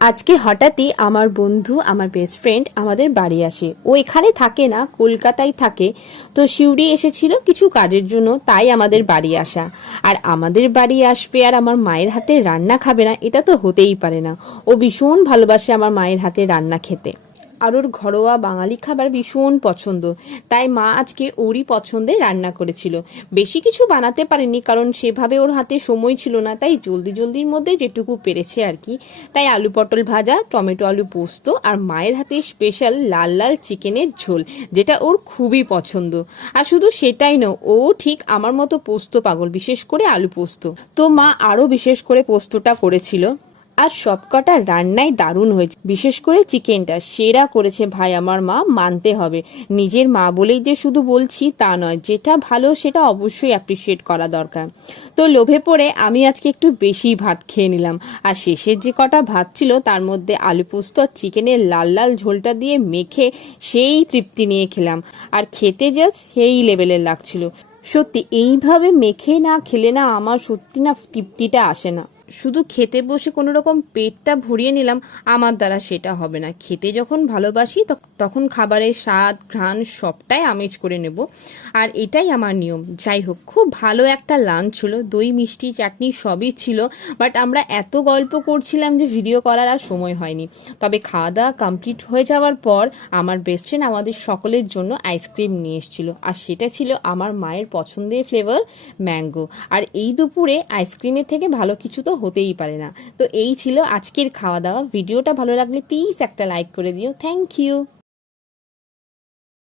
আজকে হঠাৎই আমার বন্ধু আমার বেস্ট ফ্রেন্ড আমাদের বাড়ি আসে। ও এখানে থাকে না, কলকাতায় থাকে। তো শিউরি এসেছিল কিছু কাজের জন্য, তাই আমাদের বাড়ি আসা। আর আমাদের বাড়ি আসবে আর আমার মায়ের হাতে রান্না খাবে না, এটা তো হতেই পারে না। ও ভীষণ ভালোবাসে আমার মায়ের হাতে রান্না খেতে, আর ওর ঘরোয়া বাঙালি খাবার ভীষণ পছন্দ। তাই মা আজকে ওরই পছন্দে রান্না করেছিল। বেশি কিছু বানাতে পারেনি, কারণ সেভাবে ওর হাতে সময় ছিল না, তাই জলদি জলদির মধ্যে যেটুকু পেরেছে আর কি। তাই আলু পটল ভাজা, টমেটো আলু পোস্ত, আর মায়ের হাতে স্পেশাল লাল লাল চিকেনের ঝোল, যেটা ওর খুবই পছন্দ। আর শুধু সেটাই নয়, ও ঠিক আমার মতো পোস্ত পাগল, বিশেষ করে আলু পোস্ত। তো মা আরো বিশেষ করে পোস্তটা করেছিল। আর সবকটা রান্নাই দারুণ হয়েছে, বিশেষ করে চিকেনটা সেরা করেছে ভাই আমার মা, মানতে হবে। নিজের মা বলেই যে শুধু বলছি তা নয়, যেটা ভালো সেটা অবশ্যই অ্যাপ্রিসিয়েট করা দরকার। তো লোভে পড়ে আমি আজকে একটু বেশি ভাত খেয়ে নিলাম। আর শেষের যে কটা ভাত ছিল তার মধ্যে আলু পোস্ত আর চিকেনের লাল লাল ঝোলটা দিয়ে মেখে সেই তৃপ্তি নিয়ে খেলাম। আর খেতে জাস্ট সেই লেভেলের লাগছিল। সত্যি এইভাবে মেখে না খেলে না আমার সত্যি না তৃপ্তিটা আসে না। শুধু খেতে বসে কোনো রকম পেটটা ভরিয়ে নিলাম, আমার দ্বারা সেটা হবে না। খেতে যখন ভালোবাসি তখন খাবারের স্বাদ ঘ্রাণ সবটাই আমেজ করে নেব, আর এটাই আমার নিয়ম। যাই হোক, খুব ভালো একটা লাঞ্চ ছিল, দই মিষ্টি চাটনি সবই ছিল। বাট আমরা এত গল্প করছিলাম যে ভিডিও করার আর সময় হয়নি। তবে খাওয়া দাওয়া কমপ্লিট হয়ে যাওয়ার পর আমার বেস্ট ফ্রেন্ড আমাদের সকলের জন্য আইসক্রিম নিয়ে এসেছিল, আর সেটা ছিল আমার মায়ের পছন্দের ফ্লেভার ম্যাঙ্গো। আর এই দুপুরে আইসক্রিমের থেকে ভালো কিছু তো হতেই পারে না। তো এই ছিল আজকের খাওয়া দাওয়া। ভিডিওটা ভালো লাগলে প্লিজ একটা লাইক করে দিও। Thank you.